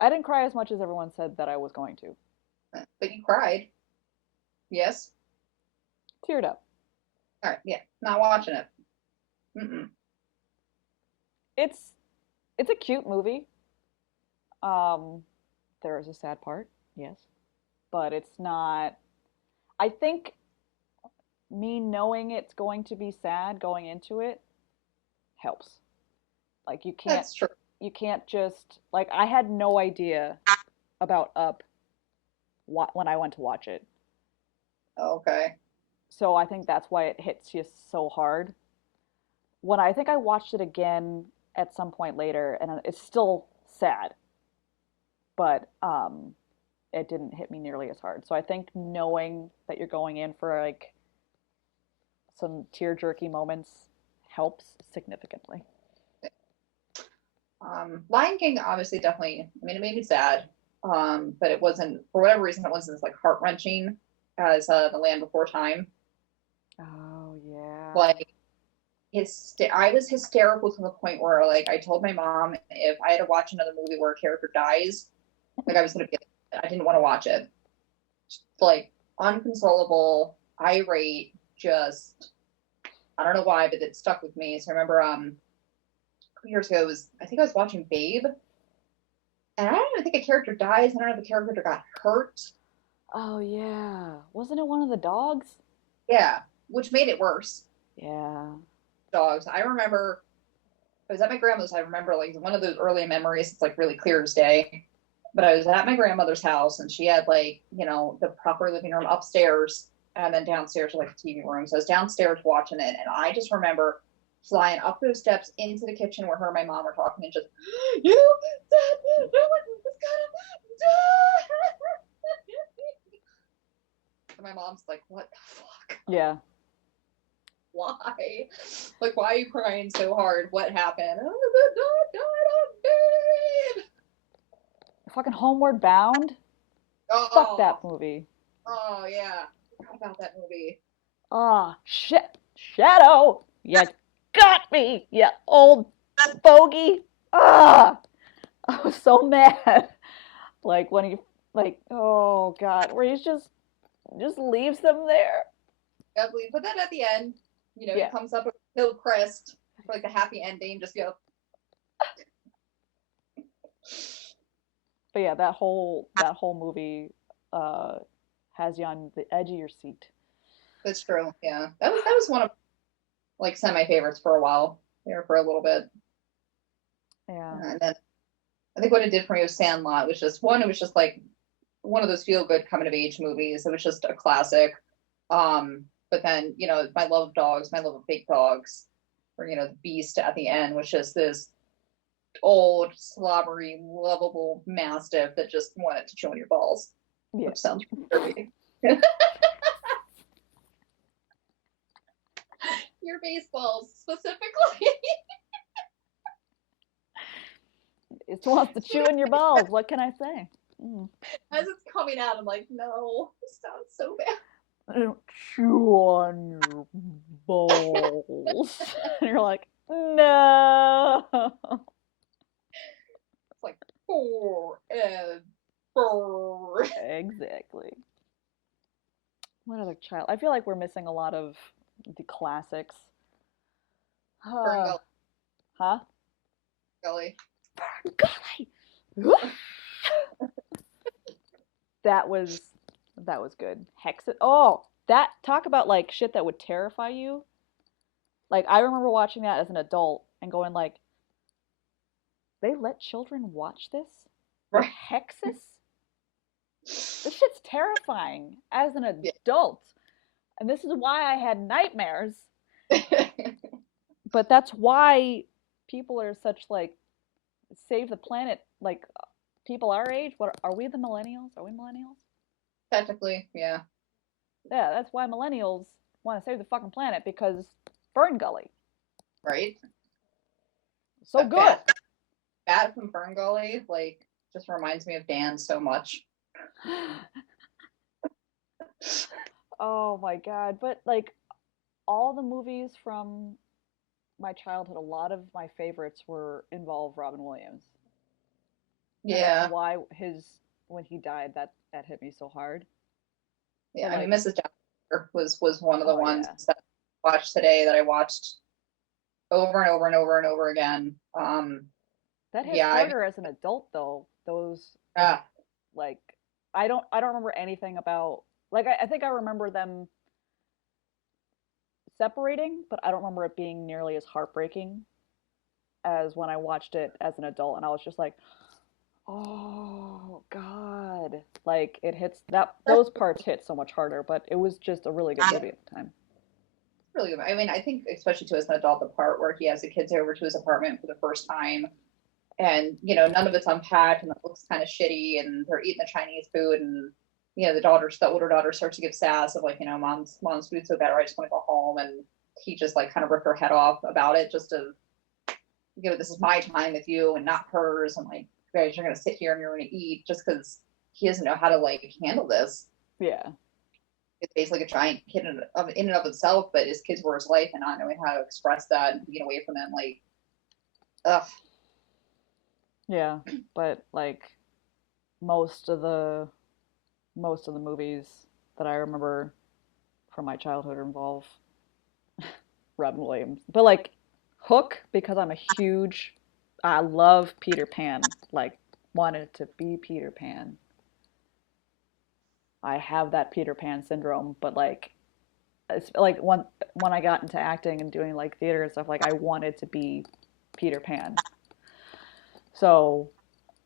I didn't cry as much as everyone said that I was going to. but you cried. Yes. Teared up. All right. Yeah. Not watching it. Mm-mm. It's it's a cute movie. Um, there is a sad part, yes, but it's not. I think me knowing it's going to be sad going into it helps. Like That's true. you can't just like I had no idea about Up when I went to watch it. Okay. So I think that's why it hits you so hard. When I think I watched it again at some point later and it's still sad, but it didn't hit me nearly as hard. So I think knowing that you're going in for like some tear jerky moments helps significantly. Lion King obviously definitely. I mean, it made me sad, but it wasn't for whatever reason. It wasn't as like heart wrenching as The Land Before Time. Oh yeah. Like I was hysterical to the point where like I told my mom if I had to watch another movie where a character dies, like I was gonna be. I didn't want to watch it. Like unconsolable, irate, just I don't know why, but it stuck with me. So I remember years ago was I think I was watching Babe, and I don't even think a character dies. I don't know if a character got hurt. Oh yeah. Wasn't it one of the dogs? Yeah, which made it worse. Yeah. Dogs. I remember I was at my grandmother's. I remember like one of those early memories. It's like really clear as day. But I was at my grandmother's house, and she had like the proper living room upstairs, and then downstairs was like a TV room. So I was downstairs watching it, and I just remember flying up those steps into the kitchen where her and my mom were talking, and just you said no one was gonna die. And my mom's like, "What the fuck? Yeah. Why? Like, why are you crying so hard? What happened?" Oh, the dog died on Babe. Fucking Homeward Bound. Fuck Oh, that movie. oh yeah. I forgot about that movie. Ah, shit. Shadow. You got me, you old bogey. Ah. I was so mad. Like when he like oh god, where he's just leaves them there. Yeah, we put that at the end. He Yeah. comes up with Hillcrest for like the happy ending. Just go. But yeah, that whole movie uh has you on the edge of your seat. That's true. Yeah, that was one of like semi favorites for a while. There for a little bit, Yeah. and then I think what it did for me was Sandlot. Was just one. It was just like one of those feel good coming of age movies. It was just a classic. But then my love of dogs, my love of big dogs, or the beast at the end was just this old, slobbery, lovable mastiff that just wanted to chew on your balls, Yeah. which sounds dirty. Your baseballs specifically. It wants to chew in your balls. What can I say? Mm. As it's coming out, I'm like, no, this sounds so bad. Chew on your balls. And you're like, no. It's like forever. Exactly. What other child? I feel like we're missing a lot of the classics. Fern Huh? Gully. Golly. That was that was good. Hex it. Oh, that talk about like shit that would terrify you. Like I remember watching that as an adult and going like, they let children watch this? The Right. Hexus? This shit's terrifying as an Yeah. adult. And this is why I had nightmares. But that's why people are such like save the planet like people our age. What are we, the millennials? Are we millennials? Technically, yeah. Yeah, that's why millennials want to save the fucking planet because Fern Gully. Right. So That good. bat from Fern Gully, like, just reminds me of Dan so much. Oh my god. But like all the movies from my childhood, a lot of my favorites were involve Robin Williams. And that's Yeah. why his when he died that hit me so hard. Yeah. But I mean, like, Mrs. Johnson was one of the oh ones yeah. that I watched today that I watched over and over and over and over again. That hits Yeah, I mean, harder as an adult though. Those uh, like I don't remember anything about like I think I remember them separating, but I don't remember it being nearly as heartbreaking as when I watched it as an adult and I was just like, "Oh god." Like it hits that that's those parts hit so much harder, but it was just a really good movie at the time. really good. I mean, I think especially to as an adult, the part where he has the kids over to his apartment for the first time, and none of it's unpacked, and it looks kind of shitty, and they're eating the Chinese food, and the older daughter starts to give sass of like, mom's food's so bad, or I just want to go home, and he just like kind of ripped her head off about it, just to this is my time with you and not hers, and like, you guys, you're gonna sit here and you're gonna eat, just because he doesn't know how to like handle this. Yeah. It's basically like a giant kid in and of itself, but his kids were his life, and not knowing how to express that and being away from them, like, ugh. Yeah, but like most of the most of the movies that I remember from my childhood involve Robin Williams. But like Hook, because I love Peter Pan. Like wanted to be Peter Pan. I have that Peter Pan syndrome, but like it's like when I got into acting and doing like theater and stuff, like I wanted to be Peter Pan. So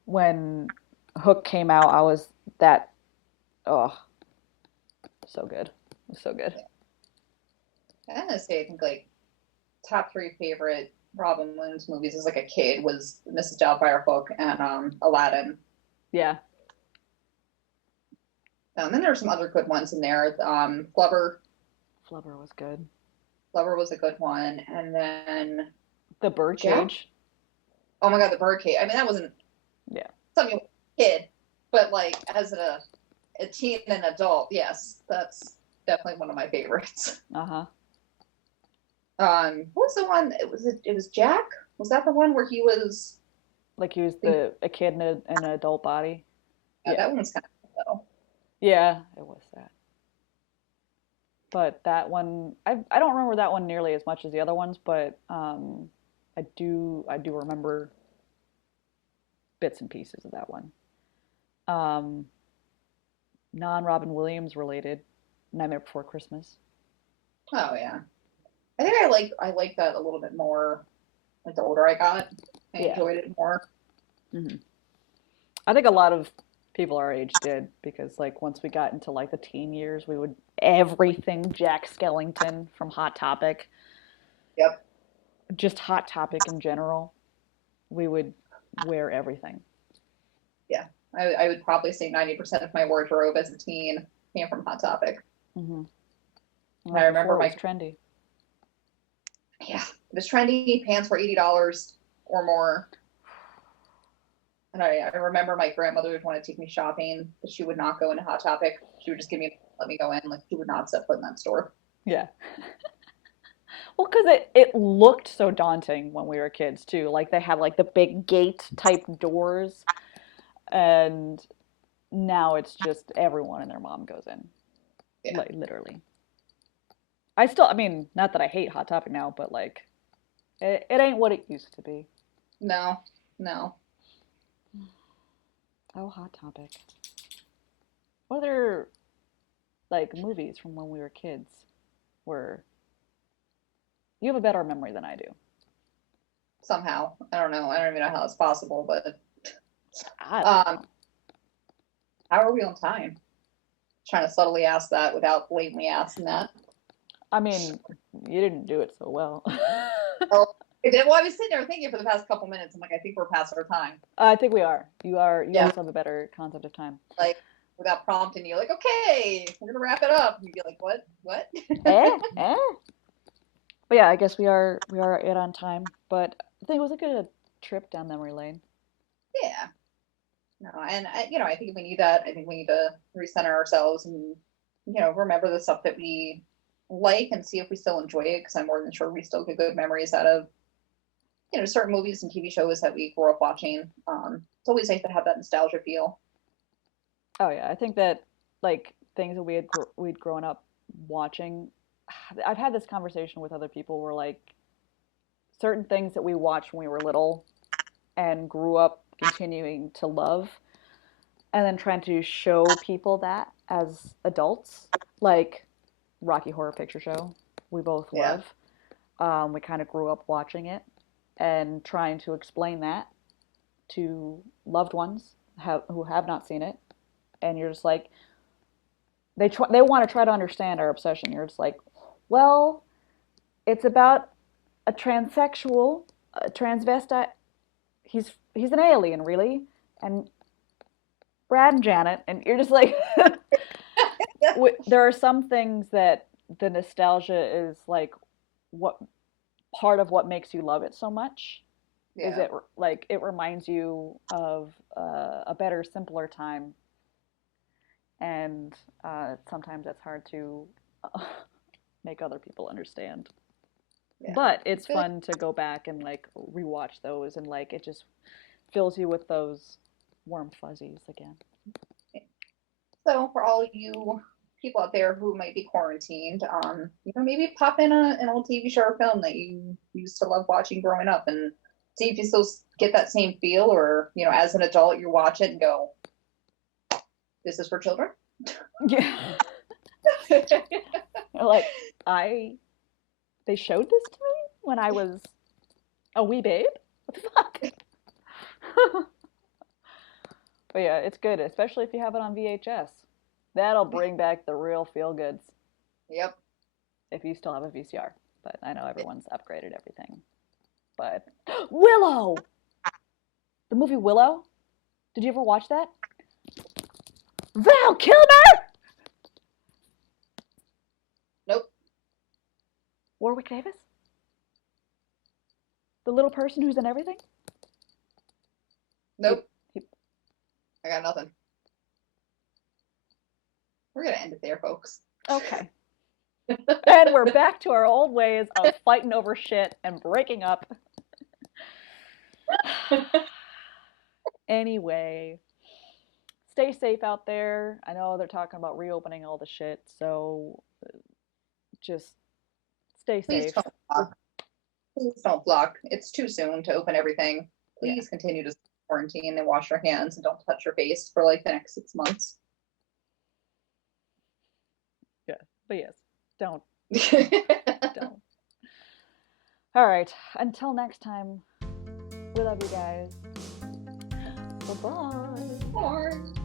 when Hook came out, I was that oh so good, so good. I'm gonna say I think like top three favorite Robin Williams movies as like a kid was Mrs. Doubtfire Hook and Aladdin. Yeah, And then there were some other good ones in there. Flubber. Flubber was good. Flubber was a good one, and then The Jack. Birdcage. Oh my God, the Birdcage. I mean, that wasn't Yeah. something as a kid, but like as a teen and adult, yes, that's definitely one of my favorites. Uh huh. What was the one? It was Jack. Was that the one where he was? Like he was Yeah, a kid in an adult body. Yeah. that one's kind of cool, Yeah, it was that. But that one, I don't remember that one nearly as much as the other ones, but I do remember bits and pieces of that one. Um, non Robin Williams related, Nightmare Before Christmas. though. Oh yeah, I think I like that a little bit more. Like the older I got, I Yeah. enjoyed it more. Hmm. I think a lot of people our age did because like once we got into like the teen years, we would everything Jack Skellington from Hot Topic, Yep. just Hot Topic in general. We would wear everything. Yeah. I would probably say 90% of my wardrobe as a teen came from Hot Topic. Hmm. And I Well, remember before it was trendy. yeah, it was trendy. Pants were $80 or more. And I remember my grandmother would want to take me shopping, but she would not go into Hot Topic. She would just let me go in. Like, she would not set foot in that store. Yeah. Well, because it looked so daunting when we were kids too. Like they had like the big gate type doors, and now it's just everyone and their mom goes in, Yeah. like literally. I mean, not that I hate Hot Topic now, but like it ain't what it used to be. No, no. Oh, Hot Topic. What other like movies from when we were kids were you have a better memory than I do. Somehow. I don't know. I don't even know how it's possible, but I don't um, know. how are we on time? Trying to subtly ask that without blatantly asking that. I mean, you didn't do it so well. Well, well, I was sitting there thinking for the past couple minutes. I'm like, I think we're past our time. I think we are. You Yeah. also have a better concept of time. Like without prompting you, like, okay, we're gonna wrap it up. And you'd be like, what? What? Eh? But yeah, I guess we are it on time. But I think it was a good trip down memory lane. Yeah. No, and I think we need that. I think we need to recenter ourselves and remember the stuff that we like and see if we still enjoy it. Because I'm more than sure we still get good memories out of certain movies and TV shows that we grew up watching. It's always nice to have that nostalgia feel. Oh yeah, I think that like things that we'd grown up watching. I've had this conversation with other people where like certain things that we watched when we were little and grew up continuing to love, and then trying to show people that as adults, like Rocky Horror Picture Show, we both Yeah. love. We kind of grew up watching it and trying to explain that to loved ones who have not seen it, and you're just like they want to try to understand our obsession. You're just like, well, it's about a transsexual, a transvestite. He's an alien, really, and Brad and Janet, and you're just like, there are some things that the nostalgia is like, what part of what makes you love it so much is Yeah. it reminds you of a better, simpler time, and sometimes that's hard to uh, make other people understand. Yeah. But it's fun to go back and like rewatch those, and like it just fills you with those warm fuzzies again. So for all you people out there who might be quarantined, maybe pop in an old TV show or film that you used to love watching growing up and see if you still get that same feel, or as an adult you watch it and go, this is for children. Yeah. Like I they showed this to me when I was a wee babe. What the fuck? But yeah, it's good, especially if you have it on VHS. That'll bring back the real feel goods. Yep. If you still have a VCR. But I know everyone's upgraded everything. But Willow! The movie Willow? Did you ever watch that? Val Kilmer! Nope. Warwick Davis? The little person who's in everything? Nope. He, he, I got nothing. We're gonna end it there, folks. okay. And we're back to our old ways of fighting over shit and breaking up. Anyway, stay safe out there. I know they're talking about reopening all the shit, so just stay Please safe. don't block. Please don't block. It's too soon to open everything. Please Yeah. continue to quarantine and wash your hands and don't touch your face for like the next 6 months. Yeah, but yes, don't. Don't. All right. Until next time, we love you guys. Bye bye. Bye.